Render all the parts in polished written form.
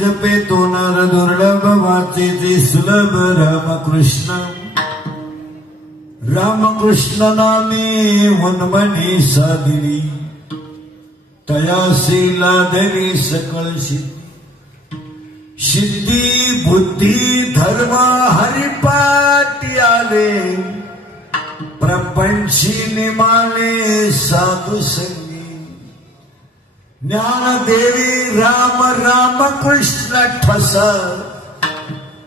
जपे तो नर दुर्लभ वाचे सुलभ रामकृष्ण रामकृष्ण नामे वनमनी साधिरी तयाशीला धरी सकळ सिद्धी बुद्धी धर्म हरिपाठ आले प्रपंची निमाले साधु संगी ज्ञानदेवी राम राम कृष्ण ठस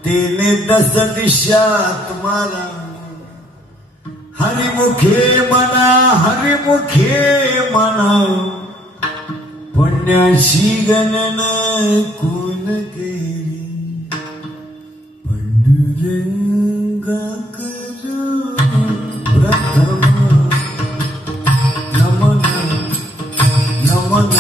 तेने दस दिशा तुम्हारा हरिमुखे मना पुण्याशी गणन कोण केली पंडुरंगा करो प्रथम नमन नमन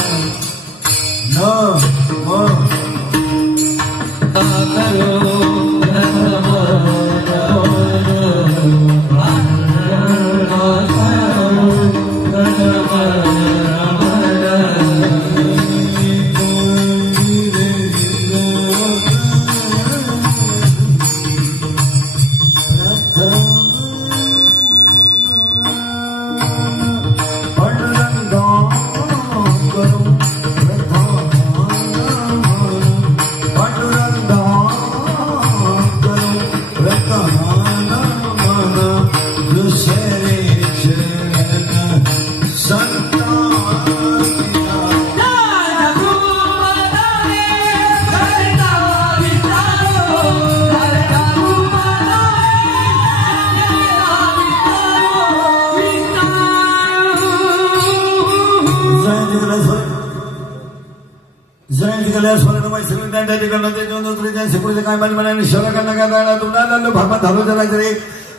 तिकडल्या स्वर्णमय श्री त्यांच्या तिकडनं ते दोन तुझ्या शिपुरीचे काय मला शरकांना काय जाणार तुम्हाला भागात धालो झाला तरी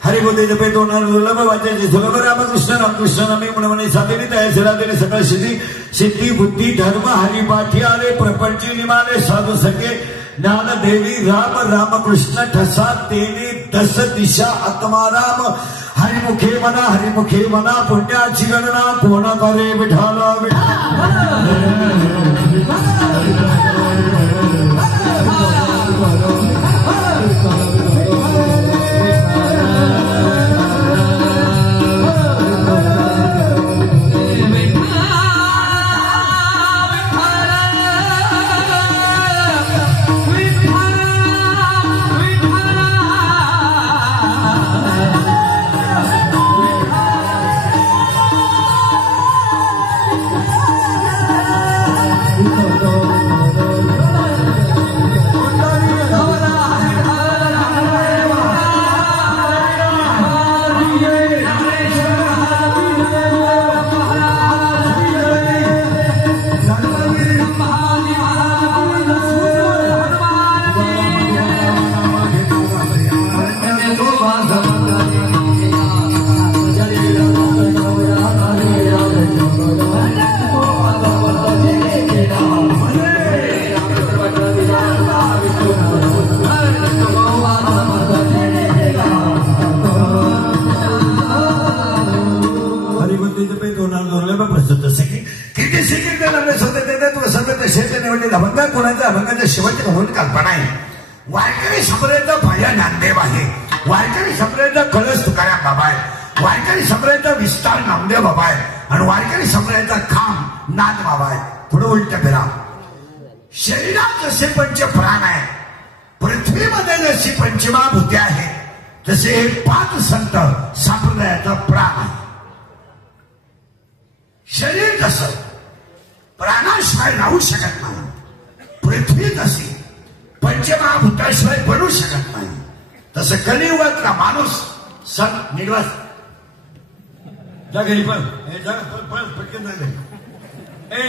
हरिबोधे जपे दोन दुर्लभ वाचायचे सुलभ रामकृष्ण रामकृष्ण नमी म्हणून साधेने तया शिरादेने सकळ सिद्धी बुद्धी धर्म हरिपाठी आले प्रपंची निमाले साधू सखे ज्ञान देवी राम रामकृष्ण ठसा तेने दस दिशा आत्माराम हरिमुखे मना पुण्याची गणना कोण करे विठाला अभंगाच्या शेवटची म्हणून कल्पना आहे. वारकरी संप्रदायाचा पाया ज्ञानदेव आहे. वारकरी संप्रदायाचा कळस तुकाराम बाबा आहे. वारकरी संप्रदायाचा विस्तार नामदेव बाबा आहे. आणि वारकरी संप्रदायाचा खांब नाथ बाबा आहे. थोडं उलट फिरा. शरीरात जसे पंच प्राण आहे, पृथ्वीमध्ये जशी पंचमहाभूते आहे, तसे हे 5 संत संप्रदायाचा प्राण आहे. शरीर कसं प्राणाशिवाय राहू शकत नाही, पृथ्वी तशी पंचमहाभूताशिवाय बनू शकत नाही, तसं कलियुगातला माणूस संत निर्वास जा घरी पण हे जा पटकन जा घरी. ए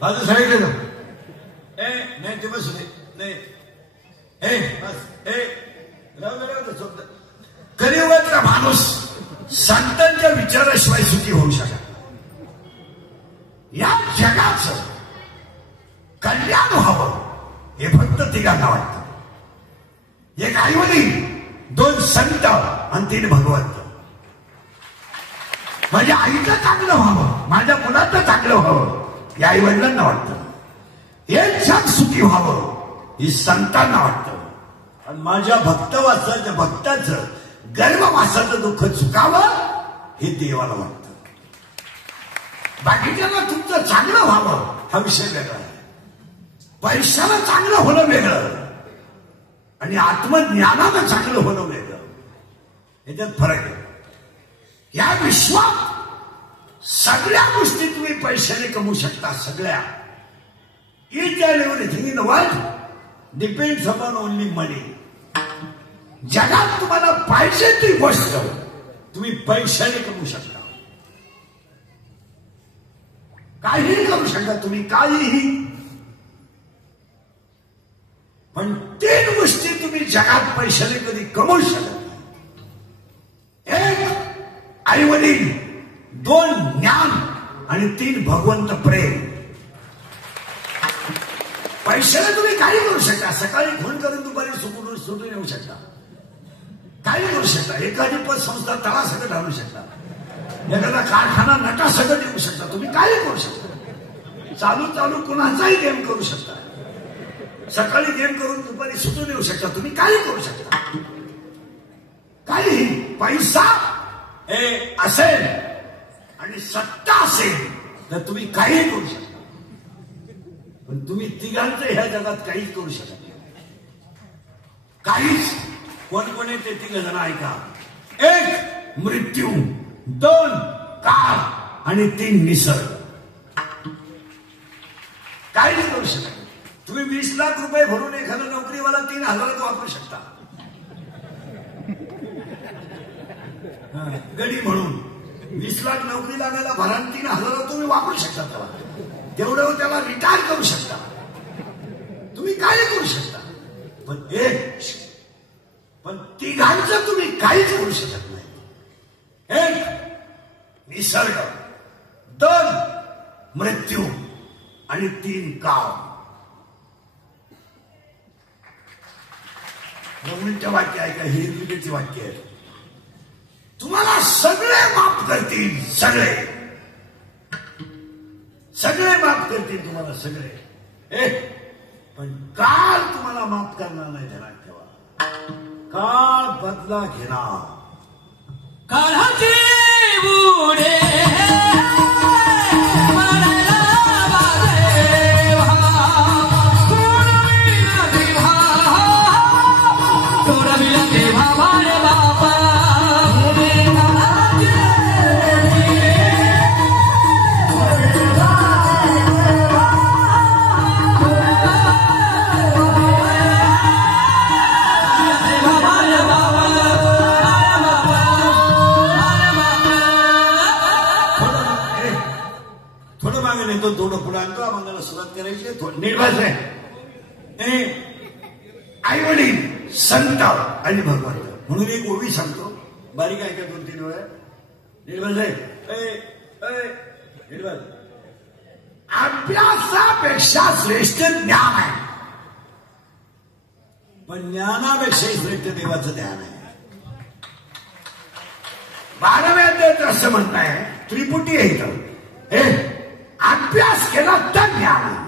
बाजू साईडला जाऊ. ए नाही ते बस नाही. ए बस ए राहू. कलियुगातला माणूस संतांच्या विचाराशिवाय सुखी होऊ शकत. या जगाचं कल्याण व्हावं हे फक्त तिघांना वाटतं. एक आईवडील, 2 संत आणि 3 भगवंत. माझ्या आईचं चांगलं व्हावं, माझ्या मुलाचं चांगलं व्हावं या आईवडिलांना वाटतं. हे जग सुखी व्हावं ही संतांना वाटतं. आणि माझ्या भक्ताचं गर्भवासाचं दुःख चुकावं हे देवाला वाटतं. बाकीच्याला तुमचं चांगलं व्हावं हा विषय वेगळा आहे. पैशाला चांगलं होणं वेगळं आणि आत्मज्ञानानं चांगलं होणं वेगळं, याच्यात फरक आहे. या विश्वात सगळ्या गोष्टी तुम्ही पैशाने कमवू शकता. सगळ्या. each and everything in the world depends upon only money. जगात तुम्हाला पाहिजे ती गोष्ट तुम्ही पैशाने कमवू शकता. काहीही करू शकता तुम्ही, काहीही. पण 3 गोष्टी तुम्ही जगात पैशाने कधी कमवू शकत नाही. 1 आई वडील, 2 ज्ञान आणि 3 भगवंत प्रेम. पैशाने तुम्ही काही करू शकता. सकाळी फोन करून दुपारी सुटून येऊ शकता. काही करू शकता. एखादी पतसंस्था तळासकट आणू शकता. एखादा कारखाना नटासकट येऊ शकता. तुम्ही काही करू शकता. चालू कुणाचाही गेम करू शकता. सकाळी गेम करून दुपारी सुटून येऊ शकता. तुम्ही काही करू शकता. काही पैसा हे असेल आणि सत्ता असेल तर तुम्ही काही करू शकता. पण तुम्ही तिघांचं ह्या जगात काहीच करू शकत नाही. काहीच. कोण ते 3 जण ऐका. 1 मृत्यू, 2 काळ आणि 3 निसर्ग. काहीच करू शकत नाही. तुम्ही 20 लाख रुपये भरून एखादा नोकरीवाला 3,000 वापरू शकता. गडी म्हणून 20 लाख नोकरी लागायला भरान 3,000 तुम्ही वापरू शकता. तेवढं त्याला रिटायर करू शकता. तुम्ही काही करू शकता, पण तिघांचं तुम्ही काहीच करू शकत नाही. एक निसर्ग, 2 मृत्यू आणि 3 काळ. उलट वाक्य आहे का? हे विवेची वाक्य आहे. तुम्हाला सगळे माफ करतील, सगळे माफ करतील तुम्हाला, सगळे. पण काळ तुम्हाला माफ करणार नाही, ध्यानात ठेवा. काळ बदला घेणार. काळाचे बुडे थोडं पुढे आणतो. आम्हाला सुरुवात करायची. निर्वास आहे. आई वडील, संत आणि भगवंत म्हणून एक ओवी सांगतो. बारीक आहे का? 2-3 वेळा. निर्वास आहे. निर्वास. अभ्यासापेक्षा श्रेष्ठ ज्ञान आहे, पण ज्ञानापेक्षा श्रेष्ठ देवाचं ध्यान आहे. 12व्या अध्यायात असं म्हणणं आहे, त्रिपुटी आहे इथं. अभ्यास केला तर ज्ञान आहे,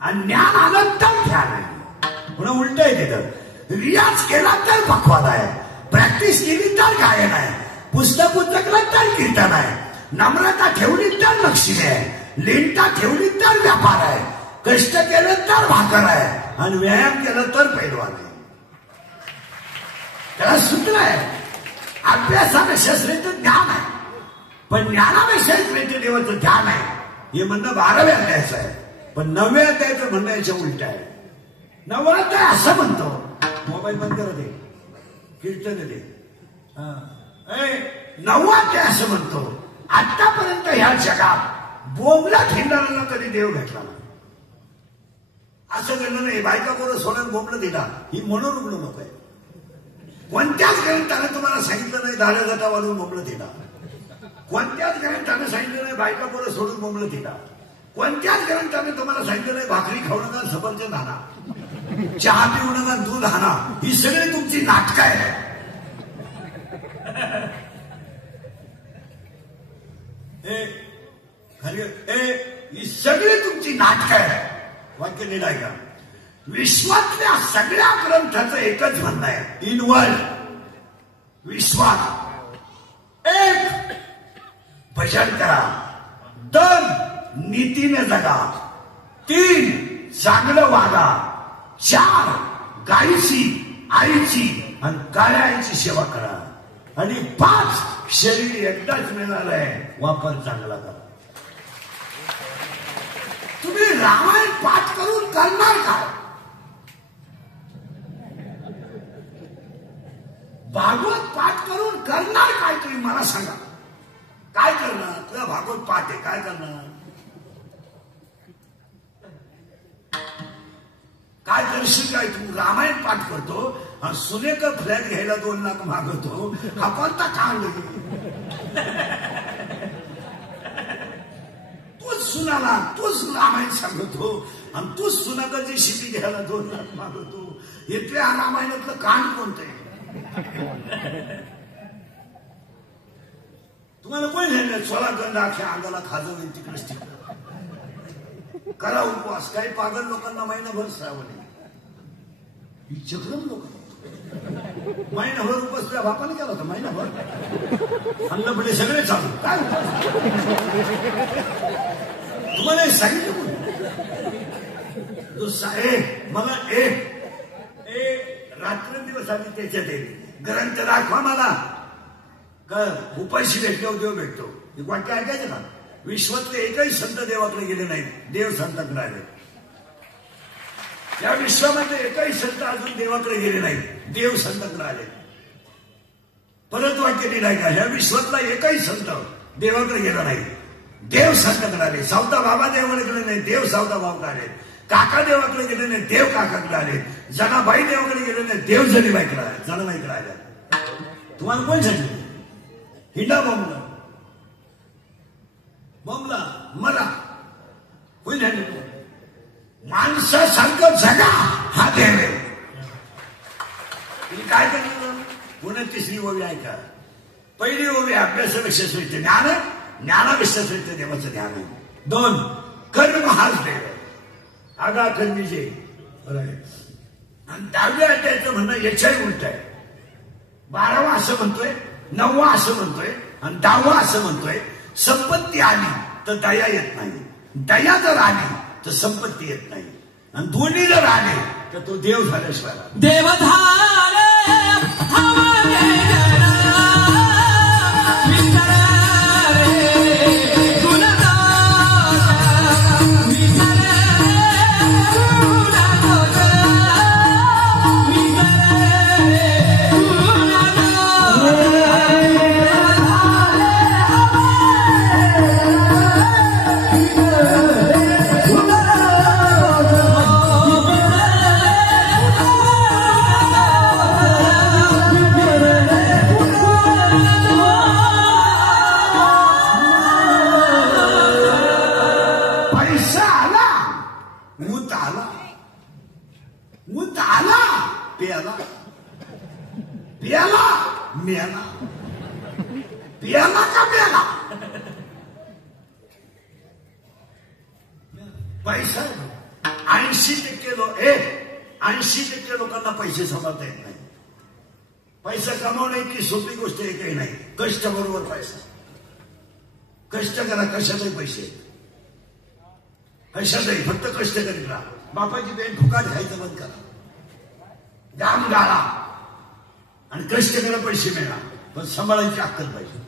आणि ज्ञान आलं तर ध्यान आहे. पुन्हा उलट आहे तिथं. रियाज केला तर भगवत आहे, प्रॅक्टिस केली तर गायन आहे, पुस्तक उचकलं तर कीर्तन आहे, नम्रता ठेवली तर लक्ष्मी आहे, लीनता ठेवली तर व्यापार आहे, कष्ट केलं तर भाकर आहे, आणि व्यायाम केलं तर पैलवान आहे. त्याला सूत्र आहे. अभ्यासापेक्षा श्रेष्ठ ज्ञान आहे, पण ज्ञानापेक्षा श्रेष्ठ देवाचं ध्यान आहे. हे म्हणणं 12व्या अध्यायाचं आहे, पण 9व्या अध्यायाचं म्हणणं याच्या उलट आहे. 9वा अध्याय असं म्हणतो. मोबाईल बंद करा, ते कीर्तन दे. 9वा अध्याय असं म्हणतो, आतापर्यंत ह्या जगात बोंबला ठेंडारांना कधी देव घेतला नाही. असं केलं नाही. बायका बरोबर सोडून बोंबलं दिला, ही मनोरुग्ण मत आहे. कोणत्याच ग्रंथाने तुम्हाला सांगितलं नाही धाड्या जाता वाढवून बोंबलं दिला. कोणत्याच ग्रंथाने सांगितलं नाही बायका पोरं सोडून बोंबलं दिला. कोणत्याच ग्रंथाने तुम्हाला सांगितलं नाही भाकरी खाऊ नका, सफरचंद आणा, चहा पिऊ नका, दूध आणा. ही सगळी तुमची नाटकं आहे. ही सगळी तुमची नाटकं आहे. वाक्य नीट आहे का? विश्वातल्या सगळ्या ग्रंथाचं एकच म्हणणं आहे, इन वर्ल्ड, विश्वात. 1 भजन करा, 2 नीतीने जगा, 3 चांगलं वागा, 4 गायीची, आईची आणि काळ्या आईची सेवा करा, आणि 5 शरीर एकदाच मिळालंय, वापर चांगला करा. तुम्ही रामायण पाठ करून करणार काय? भागवत पाठ करून करणार काय? तुम्ही मला सांगा, काय करणार? तुला भागवत पाठ आहे, काय करणार? काय करशील? काय तू रामायण पाठ करतो आणि सुनेकर फ्लॅट घ्यायला 2 लाख मागवतो, हा कोणता कांड? तूच सुनाला, तूच रामायण सांगतो आणि तूच सुनाकरची शिपी घ्यायला 2 लाख मागवतो. इथल्या रामायणातलं कांड कोणतं आहे? तुम्हाला कोण नाही. 16 गंध अख्या अंगाला खाजवून तिकडेच तिकडे करा उपवास. काही पागल लोकांना महिनाभर श्रावण आहे. ही चक्रम लोक महिनाभर उपवास त्या बापाने केला होता. महिनाभर अन्नपणे सगळे चालू. काय तुम्हाला हे सांगितलं कोण? मला रात्रंदिवस आम्ही त्याच्यात ग्रंथ दाखवा मला. उपाशी भेटल्यावर देव भेटतो. हे वाक्य ऐकायचं ना? विश्वातले एकही संत देवाकडे गेले नाहीत, देव संतांकडे आले. या विश्वामध्ये एकही संत अजून देवाकडे गेले नाहीत, देव संतांकडे आले. परत वाक्य दिलं आहे का? ह्या विश्वातला एकही संत देवाकडे गेला नाही, देव संतांकडे आले. सावता बाबा देवाकडे गेले नाही, देव सावता बाबाकडे आले. काका देवाकडे गेले नाही, देव काकाकडे आले. जनाबाई देवाकडे गेले नाही, देव जनीबाईकडे आले, जनाबाईकडे आल्या. तुम्हाला कोण सांगितलं? हिंडा बोंबला बोंबला मला कोण सांगितलं? माणसासारखं जगा हा देव आहे. तुम्ही काय करणार? पुन्हा तिसरी ओवी ऐका. पहिली ओवी अभ्यासापेक्षा श्रेष्ठ ज्ञान, ज्ञानापेक्षा श्रेष्ठ देवाचं ज्ञान आहे. 2 कर्म हाच देव आहे. आगा कर्मीचे आणि 10व्या अध्यायाचं म्हणणं याच्याही उलट आहे. 12वा असं म्हणतोय, 9वा असं म्हणतोय आणि 10वा असं म्हणतोय. संपत्ती आली तर दया येत नाही, दया जर आली तर संपत्ती येत नाही, आणि दोन्ही जर आले तर तो देव झाल्याशिवाय देव झाले मेला, पियाला का मेला? पैसा 80% लोकांना पैसे सांभाळता येत नाही. पैसा कमावणे की सोपी गोष्ट एकही नाही. कष्ट बरोबर पैसा. कष्ट करा, कशातही पैसे, कशातही फक्त कष्ट करीत राहा. बापाची बेन फुकाट खायचं बंद करा, घाम गाळा आणि कष्ट करा, पैसे मिळणार, पण सांभाळायची अक्कल पाहिजे.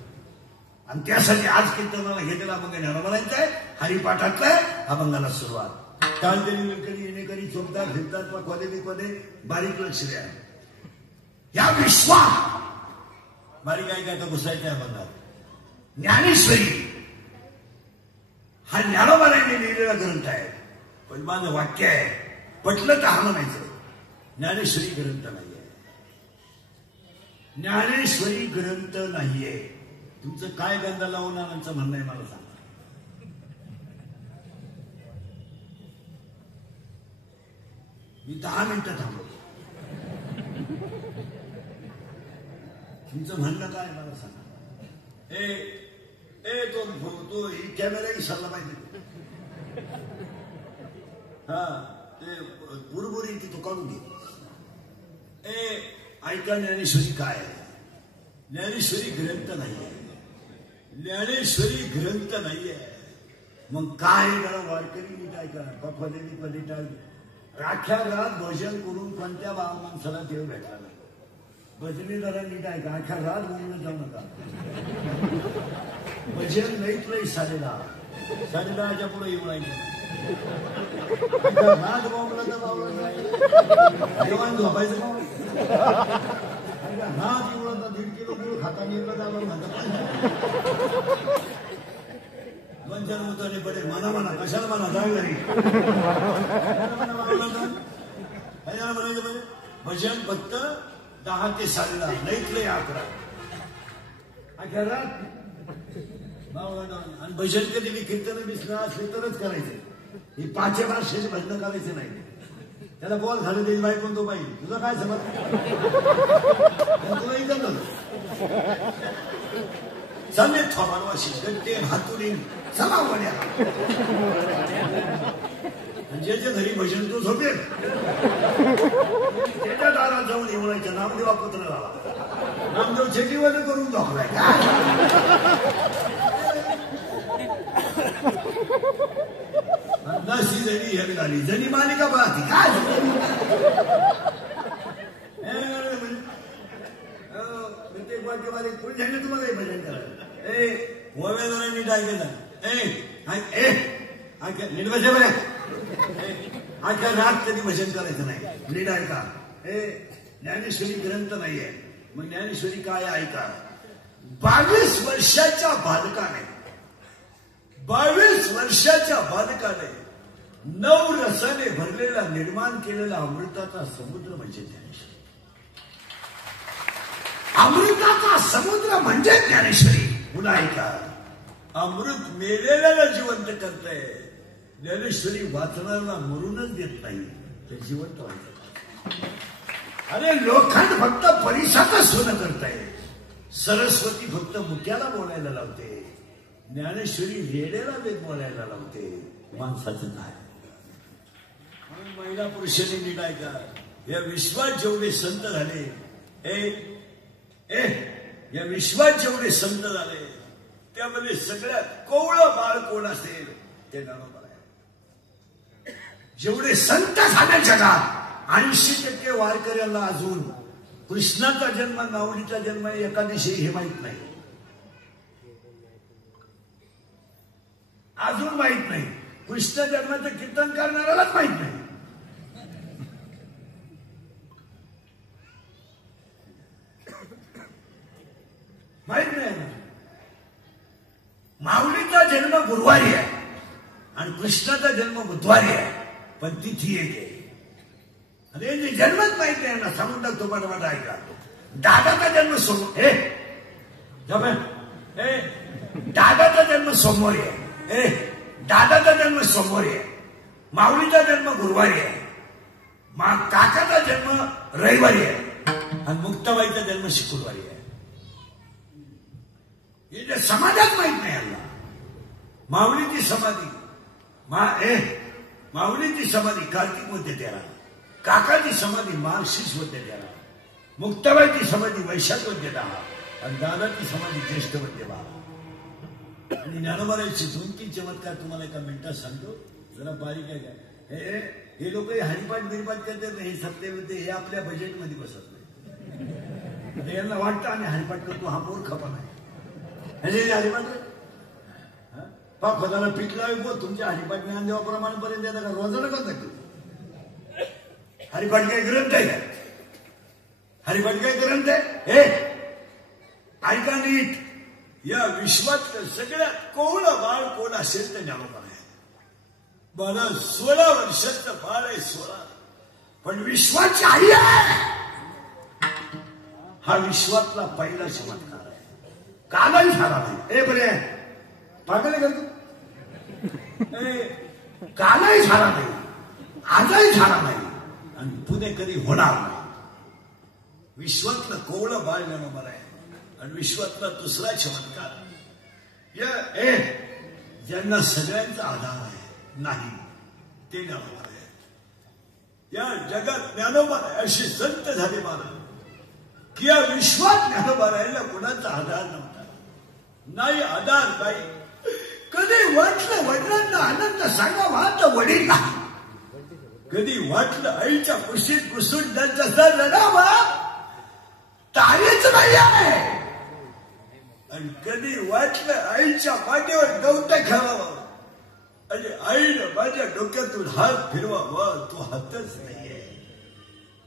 आणि त्यासाठी आज कीर्तनाला घेतलेला अभंग म्हणायचं आहे. हरिपाठातलं अभंगाला सुरुवात. टाळतेली विलकरी येणेकरी चोपदार फिरतात वा कोदे बिकोदे बारीक लक्ष द्या. या विश्वात बारीक काय काय घुसायचं अभंगात. ज्ञानेश्वरी हा ज्ञानोबारांनी लिहिलेला ग्रंथ आहे, पण माझं वाक्य आहे, पटलं तर हा म्हणायचं. ज्ञानेश्वरी ग्रंथ नाहीये, ज्ञानेश्वरी ग्रंथ नाहीये. तुमचं काय गंध लावणाऱ्यांचं म्हणणं आहे मला सांगा. मी 10 मिनिटं थांबवतो. तुमचं म्हणणं काय मला सांगा. तो कॅमेरा विसरला पाहिजे. हा ते बुरबुरी ती तो काढून घे. ऐका, ज्ञानेश्वरी काय आहे? ज्ञानेश्वरी ग्रंथ नाहीये, ज्ञानेश्वरी ग्रंथ नाहीये. मग काय जरा वारकरी नीट ऐका. पदेली पदी टाळ राख्या रात भजन करून कोणत्या माणसाला देव भेटला नाही. भजनी जरा नीट ऐका. अख्या रात बोलणं जाऊ नका. भजन नाहीत नाही 10:30च्या पुढे येऊ राहिले. रात बोंबला तर बावलं नाही, जेवण झोपायचं. रात एवढं 1.5 किलो गुळ खाता निघलं जावं म्हणतात. 2-4 मुद्दाने पडेल. म्हणा कशाला म्हणा जाऊ घरी म्हणायचं पाहिजे. भजन फक्त 10 ते 10:30, नाहीत नाही 11. अख्या रात आणि भजन कधी मी कीर्तन दिसलं असले तरच करायचे. ही 5 भाषेचे भजन करायचे नाही. त्याला बॉल घालून द्यायची बाई कोणतो पाहिजे. तुझं काय समज तुला इथं चालले थोबाडवाशी गट्टे हातुरी सलावड्या. ज्याच्या घरी भजन तो झोपेल, त्याच्या दारात जाऊन येऊन नामदेवा पुत्र झाला. नामदेव छेटीवर करून झोपलाय. नशी जणी हे झाली जणी मालिका पाहती काय. प्रत्येक वाक्यवाले कोणी झाले तुम्हाला हे भजन करायला. ओव्याला नीट ऐकायचं. नीट बसे बरे. अख्या रात कधी भजन करायचं नाही. नीट ऐका. ज्ञानेश्वरी ग्रंथ नाहीये. मग ज्ञानेश्वरी काय ऐका. 22 वर्षाच्या बालकाने 9 रसाने भरलेला निर्माण केलेला अमृताचा समुद्र म्हणजे ज्ञानेश्वरी. अमृताचा समुद्र म्हणजे ज्ञानेश्वरी. पुन्हा ऐका, अमृत मेलेल्याला जिवंत करताय. ज्ञानेश्वरी वाचणाऱ्याला मरूनच देत नाही, ते जिवंत व्हायचं. अरे लोखंड फक्त परिसाचं सोनं करताय. सरस्वती फक्त मुक्याला बोलायला लावते. ज्ञानेश्वरी रेड्याला वेद बोलायला लावते. माणसाचं काय. महिला पुरुषांनी नीट ऐका, या विश्वात जेवढे संत झाले, या विश्वात जेवढे संत झाले त्यामध्ये सगळ्यात कोवळं बाळ कोण असेल ते ज्ञानोबा आहे. जेवढे संत झाले जगात 80% वारकऱ्याला अजून कृष्णाचा जन्म माऊलीचा जन्म एकादशी हे माहित नाही, अजून माहित नाही. कृष्ण जन्माचं कीर्तन करणाऱ्यालाच माहित नाही. माहित नाही. माऊलीचा जन्म गुरुवारी आहे आणि कृष्णाचा जन्म बुधवारी आहे, पण तिथी एक आहे. आणि जन्मच माहित नाही ना, सांगून टाकतो पाठवाट. ऐका, दादाचा जन्म दादाचा जन्म सोमवारी आहे. दादाचा जन्म सोमवारी आहे. माऊलीचा जन्म गुरुवारी आहे. काकाचा जन्म रविवारी आहे आणि मुक्ताबाईचा जन्म शुक्रवारी आहे. हे समाजात माहित नाही यांना. माऊलीची समाधी माऊलीची समाधी कार्तिक मध्ये 13, काकाची समाधी मार्गशीर्ष मध्ये 13, मुक्ताबाईची समाधी वैशाख मध्ये 10 आणि दादाची समाधी ज्येष्ठ मध्ये 12. आणि ज्ञानोबारायचे 2-3 चमत्कार तुम्हाला एका मिनिटात सांगतो, जरा बारीक आहे का. हे लोक हरिपाठ बिरपाठ करतात, हे सत्तेमध्ये हे आपल्या बजेटमध्ये बसत नाही. यांना वाटतं आम्ही हरिपाठ करतो, हा मूर्खपणा आहे. हरिपाठ पदाला पीठ लावे तुमच्या हरिपाठ ज्ञान देवाप्रमाणे पर्यंत येतं का. रोजानं करता हरिपाठ काय ग्रंथ आहे का. हरिपाठ काय ग्रंथ आहे. ऐका नीट, या विश्वातलं सगळ्यात कोवळं बाळ कोण असेल तर ज्ञानोबा आहे. मला 16 वर्षाचं बाळ आहे, 16, पण विश्वाची आई आहे. हा विश्वातला पहिला चमत्कार आहे. कालही झाला नाही. बरे पागल आहे का तू. कालही झाला नाही, आजही झाला नाही आणि पुणे कधी होणार नाही. विश्वातलं कोवळं बाळ ज्ञानोबा आहे. आणि विश्वातला दुसरा चमत्कार, ज्यांना सगळ्यांचा आधार आहे नाही ते ज्ञानोबा आहे. या जगात ज्ञानोबा आहे अशी संत झाले महाराज की या विश्वात ज्ञानोबा राहिला कुणाचा आधार नव्हता. नाही आधार नाही. कधी वाटलं वडिलांना आनंद सांगावा तर वडील नाही. कधी वाटलं आईच्या कुशीत कुसून जसा लढावा तारेच नाही आहे. आणि कधी वाटलं आईच्या पाठीवर गवतं खेळावं आणि आईनं माझ्या डोक्यातून हात फिरवावा, तो हातच नाहीये.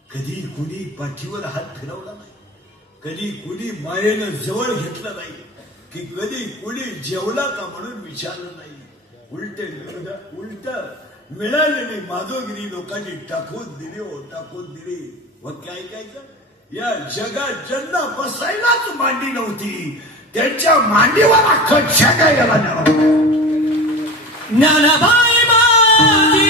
कधी कुणी पाठीवर हात फिरवला नाही, कधी कुणी मायेनं जवळ घेतलं नाही, की कधी कुणी जेवला का म्हणून विचारलं नाही. उलट मिळालेली माधोगिरी लोकांनी टाकून दिली. व काय या जगात ज्यांना बसायलाच मांडी नव्हती त्यांच्या मांडीवर अख्खं जग याला ज्ञानोबाई माझी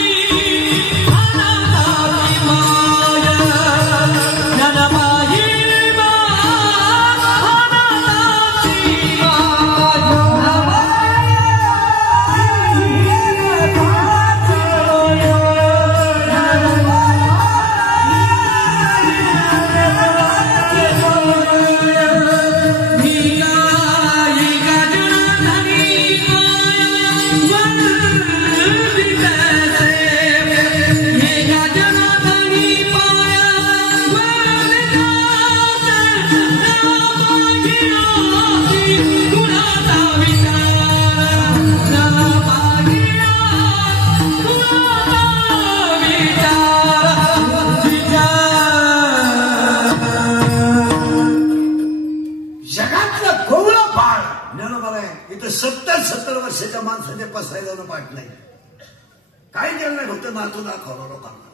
काही केलं नाही, फक्त नातू दाखवलं लोकांना.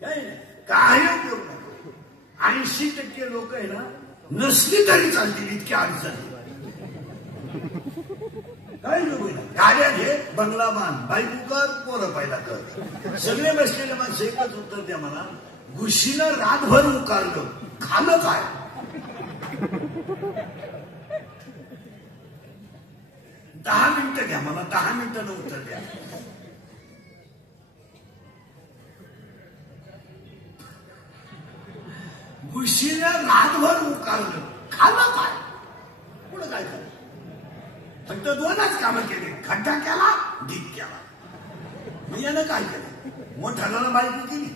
काही नाही, काही उपयोग नाही. 80% लोक आहे ना, नसली तरी चालतील इतक्या अडचणी. काही लोक गाड्या घे, बंगला बांध, बायको कर, पोरं पाहिला कर. सगळे बसलेले माणसं एकच उत्तर द्या मला, घुशीनं रातभर उकारलं, खालं काय? दहा मिनिटं घ्या मला, 10 मिनिटानं उत्तर द्या. घुशीनं रातभर उकारलं, खालं काय? पुढं काय कर? फक्त 2च कामं केली, खड्डा केला, ढीक केला. मग यानं काय केलं? मोठा झाला, बायको केली,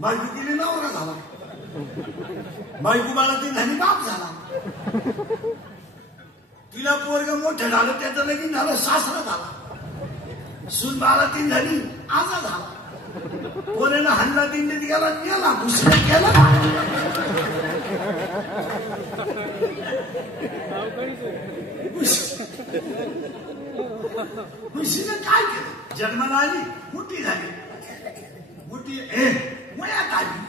बायको केली नवरा झाला, बायको बाळातीन झाली, बाप झाला. तिला पोरग मोठं झालं, त्याचं लगीन झालं, सासरा झाला. सून बाळातीन झाली, आजा झाला. पोरेनं हल्ला दिंडीत गेला, गेला, घुसलं केलं. म्हशीनं काय केलं? जन्माला आली, मोठी झाली, मोठी वयात आली,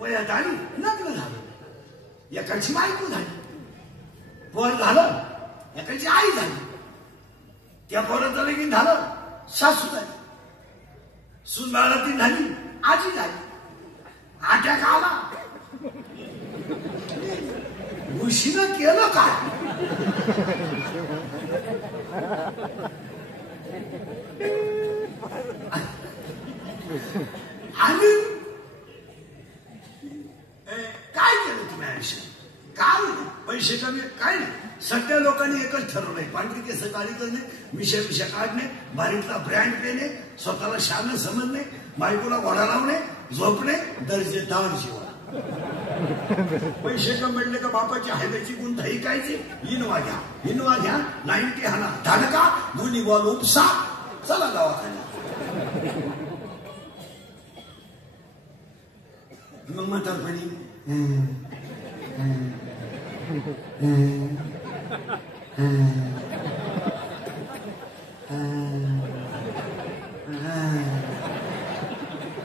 वयात आली, लग्न झालं, एकाची बायको झाली, पोर झालं, एकाची आई झाली. त्या पोराचं लगीन झालं, सासू झाली. सून बाळातीन झाली, आजी झाली. अटॅक आला. म्हशीनं केलं काय? आणि काय केलं तुम्ही आयुष्यात? काय पैसे कमी, काय नाही. सगळ्या लोकांनी एकच ठरवलंय, पांढरी केस काळी करणे, मिशा काढणे, बारीकला ब्रँड पेणे, स्वतःला शान समजणे, बायकोला घोडा लावणे, झोपणे, दर्जेदार जीवन. पैसे कमवले का बापाची हायवेची गुंठ ऐकायची. इनोवा घ्या, 90 हाना, धाडका, दोन्ही बॉल उपसा, चला दवाखान्यात. मग म्हातारपणी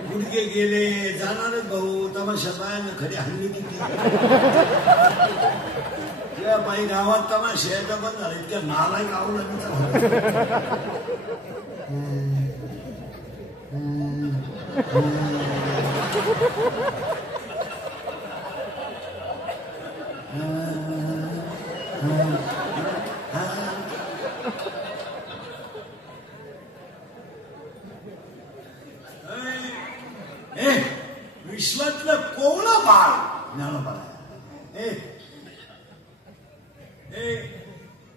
गुडघे गेले, जाणारच भाऊ. तमाशा बायानं खरी हल्ली किती या बाई गावात तमाशा यायचा बंद झाला, इतक्या नाला गावला विश्वातलं कोवळं बाळ ज्ञानोबा.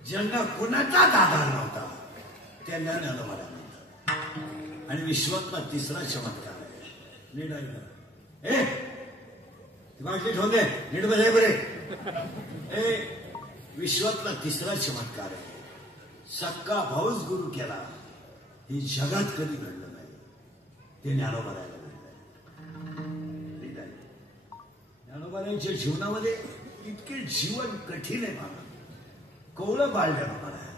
ज्यांना कुणाचा दादा नव्हता त्यांना ज्ञानोबा म्हणतात. आणि विश्वातला तिसरा चमत्कार आहे, नीट ऐका. बाकी ठेवून दे, नीट बजाय बरे. विश्वातला तिसरा चमत्कार आहे, सक्का भाऊच गुरु केला. हे जगात कधी घडलं नाही, ते ज्ञानोबा ज्ञानोबांच्या जीवनामध्ये इतके जीवन कठीण आहे. मला कवळं बाळ ज्ञानोबा आहे,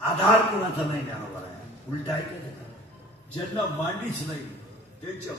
आधार कुणाचा नाही ज्ञानोबा आहे. उलट आहे का? ज्यांना मांडीच नाही त्यांच्या